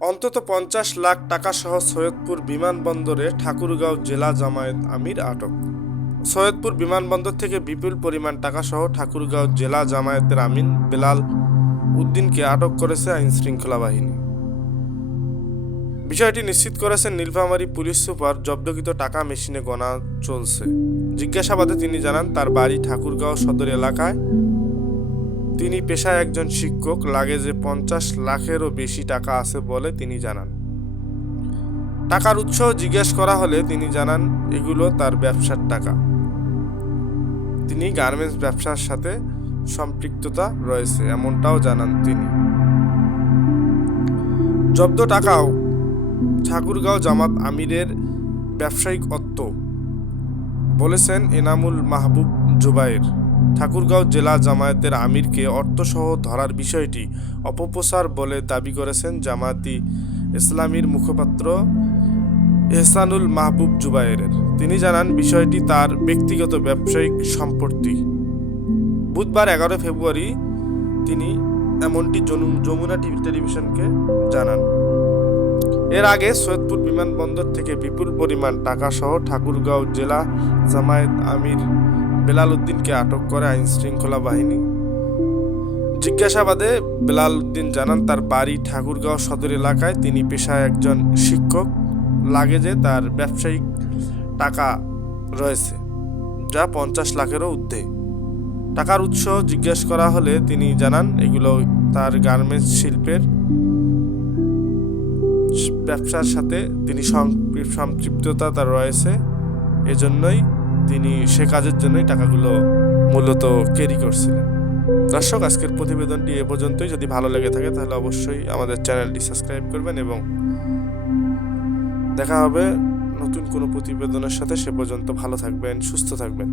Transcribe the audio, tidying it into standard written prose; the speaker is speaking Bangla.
অন্তত 50 লাখ টাকা সহ সৈয়দপুর বিমানবন্দরে ঠাকুরগাঁও জেলা জামায়াত আমির আটক। সৈয়দপুর বিমানবন্দর থেকে বিপুল পরিমাণ টাকা সহ ঠাকুরগাঁও জেলা জামায়াতের আমির বেলাল উদ্দিনকে আটক করেছে আইনশৃঙ্খলা বাহিনী। বিষয়টি নিশ্চিত করেছেন নীলফামারী পুলিশ সুপার। জব্দকৃত টাকা মেশিনে গোনা চলছে। জিজ্ঞাসাবাদে তিনি জানান, তার বাড়ি ঠাকুরগাঁও সদর এলাকায়। তিনি পেশায় একজন শিক্ষক। লাগেজে 50 লাখেরও বেশি টাকা আছে বলে তিনি জানান। টাকার উৎস জিজ্ঞেস করা হলে তিনি জানান, এগুলো তার ব্যবসার টাকা। তিনি গার্মেন্টস ব্যবসার সাথে সম্পৃক্ততা রয়েছে এমনটাও জানান তিনি। জব্দ টাকাও ঠাকুরগাঁও জামাত আমিরের ব্যবসায়িক অর্থ বলেছেন এনামুল মাহবুব জুবায়ের। ঠাকুরগাঁও জেলা জামায়াতের আমিরকে অর্থসহ ধরার বিষয়টি অপপ্রচার বলে দাবি করেছেন জামায়াতি ইসলামীর মুখপাত্র এহসানুল মাহবুব জুবায়েরের। তিনি জানান, বিষয়টি তার ব্যক্তিগত ব্যবসায়িক সম্পত্তি। বুধবার 11 ফেব্রুয়ারি তিনি এমনটি যমুনা টিভি টেলিভিশনকে জানান। এর আগে সৈয়দপুর বিমানবন্দর থেকে বিপুল পরিমাণ টাকা সহ ঠাকুরগাঁও জেলা জামায়াত আমির বেলাল উদ্দিনকে আটক করে আইনশৃঙ্খলা বাহিনী। জিজ্ঞাসাবাদে বেলাল উদ্দিন জানান, তার বাড়ি ঠাকুরগাঁও সদর এলাকায়। তিনি পেশায় একজন শিক্ষক। লাগেজে তার ব্যবসায়িক টাকা রয়েছে, যা 50 লাখেরও ঊর্ধ্বে। টাকার উৎস জিজ্ঞেস করা হলে তিনি জানান, এগুলো তার গার্মেন্টস শিল্পের ব্যবসার সাথে তিনি সম্পৃক্ততা তার রয়েছে। এজন্যই তিনি সে কাজের জন্যই টাকাগুলো মূলত ক্যারি করছিলেন। দর্শক, আজকের প্রতিবেদনটি এ পর্যন্তই। যদি ভালো লেগে থাকে তাহলে অবশ্যই আমাদের চ্যানেলটি সাবস্ক্রাইব করবেন এবং দেখা হবে নতুন কোনো প্রতিবেদনের সাথে। সে পর্যন্ত ভালো থাকবেন, সুস্থ থাকবেন।